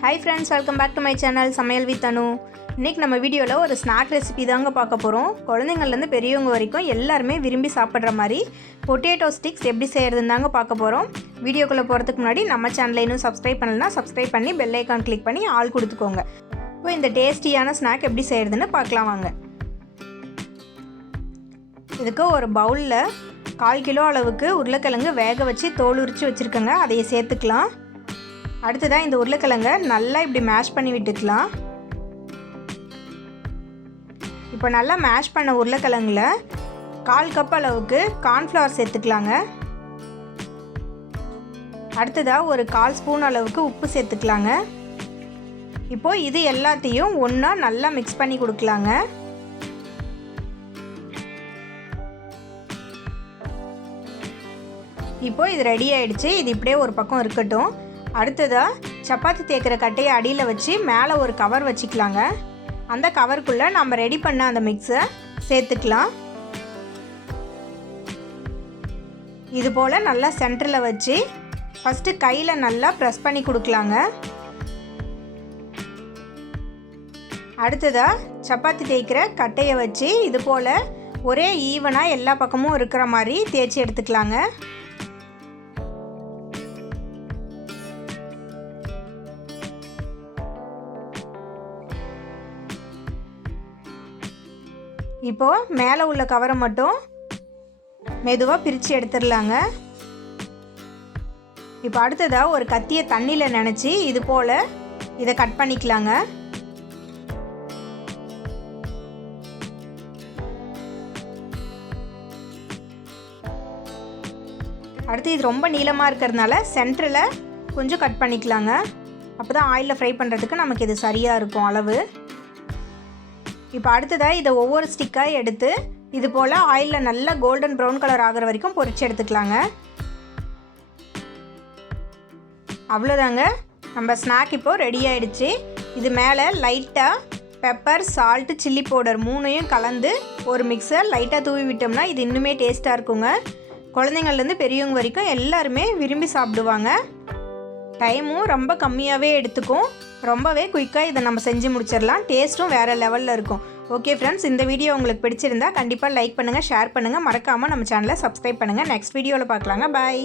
Hi friends, welcome back to my channel samayal with Anu. இன்னைக்கு நம்ம வீடியோல ஒரு ஸ்நாக் ரெசிபி தாங்க பார்க்க போறோம். குழந்தைங்கள்ல இருந்து பெரியவங்க வரைக்கும் எல்லாரும் விரும்பி சாப்பிடுற மாதிரி பொட்டேட்டோ ஸ்டிக்ஸ் எப்படி செய்யறதுன்னு தாங்க பார்க்க போறோம். வீடியோக்குள்ள போறதுக்கு முன்னாடி நம்ம சேனலை இன்னும் சப்ஸ்கிரைப் பண்ணலனா சப்ஸ்கிரைப் பண்ணி பெல் ஐகான் கிளிக் பண்ணி ஆல் கொடுத்துக்கோங்க. இப்போ இந்த டேஸ்டியான ஸ்நாக் எப்படி செய்யறதுன்னு பார்க்கலாம் வாங்க. இதுக்கு ஒரு பவுல்ல 1/4 கிலோ அளவுக்கு உருளைக்கிழங்கு வேக வச்சு தோல் உரிச்சு வச்சிருக்கேங்க. அதை சேர்த்துக்கலாம். அடுத்ததா இந்த உருளைக்கிழங்கை நல்லா இப்படி மேஷ் பண்ணி விட்டுக்கலாம். இப்போ நல்லா மேஷ் பண்ண உருளைக்கிழங்குல 1/4 கப் அளவுக்கு கார்ன்ஃப்ளவர் சேர்த்துக்கலாங்க. அடுத்ததா ஒரு 1/4 ஸ்பூன் அளவுக்கு உப்பு சேர்த்துக்கலாங்க. இப்போ இது எல்லாத்தையும் ஒன்றா நல்லா மிக்ஸ் பண்ணி கொடுக்கலாங்க. இப்போ இது ரெடி ஆயிடுச்சு. இது இப்படியே ஒரு பக்கம் இருக்கட்டும். அடுத்ததாக சப்பாத்தி தேய்க்கிற கட்டையை அடியில் வச்சு மேலே ஒரு கவர் வச்சுக்கலாங்க. அந்த கவருக்குள்ளே நம்ம ரெடி பண்ண அந்த மிக்ஸை சேர்த்துக்கலாம். இது போல் நல்லா சென்டரில் வச்சு ஃபஸ்ட்டு கையில் நல்லா ப்ரெஸ் பண்ணி கொடுக்கலாங்க. அடுத்ததாக சப்பாத்தி தேய்க்கிற கட்டையை வச்சு இது போல் ஒரே ஈவனாக எல்லா பக்கமும் இருக்கிற மாதிரி தேய்ச்சி எடுத்துக்கலாங்க. இப்போது மேலே உள்ள கவரை மட்டும் மெதுவாக பிரித்து எடுத்துடலாங்க. இப்போ அடுத்ததாக ஒரு கத்தியை தண்ணியில் நனைச்சி இது போல் இதை கட் பண்ணிக்கலாங்க. அடுத்து இது ரொம்ப நீளமாக இருக்கிறதுனால சென்டரில் கொஞ்சம் கட் பண்ணிக்கலாங்க. அப்போ தான் ஆயிலில் ஃப்ரை பண்ணுறதுக்கு நமக்கு இது சரியாக இருக்கும் அளவு. இப்போ அடுத்ததாக இதை ஒவ்வொரு ஸ்டிக்காக எடுத்து இது போல் ஆயிலில் நல்லா கோல்டன் ப்ரௌன் கலர் ஆகிற வரைக்கும் பொரிச்சு எடுத்துக்கலாங்க. அவ்வளோதாங்க, நம்ம ஸ்நாக் இப்போது ரெடி ஆகிடுச்சு. இது மேலே லைட்டாக பெப்பர், சால்ட்டு, சில்லி பவுடர் 3ஐயும் கலந்து ஒரு மிக்சர் லைட்டாக தூவி விட்டோம்னா இது இன்னுமே டேஸ்ட்டாக இருக்குங்க. குழந்தைங்கள்லேருந்து பெரியவங்க வரைக்கும் எல்லாருமே விரும்பி சாப்பிடுவாங்க. டைமும் ரொம்ப கம்மியாகவே எடுத்துக்கும். ரொம்பவே குயிக்காக இதை நம்ம செஞ்சு முடிச்சிடலாம். டேஸ்ட்டும் வேறு லெவலில் இருக்கும். ஓகே ஃப்ரெண்ட்ஸ், இந்த வீடியோ உங்களுக்கு பிடிச்சிருந்தா கண்டிப்பாக லைக் பண்ணுங்கள், ஷேர் பண்ணுங்கள், மறக்காமல் நம்ம சேனலை சப்ஸ்கிரைப் பண்ணுங்கள். நெக்ஸ்ட் வீடியோவில் பார்க்கலாங்க. பாய்.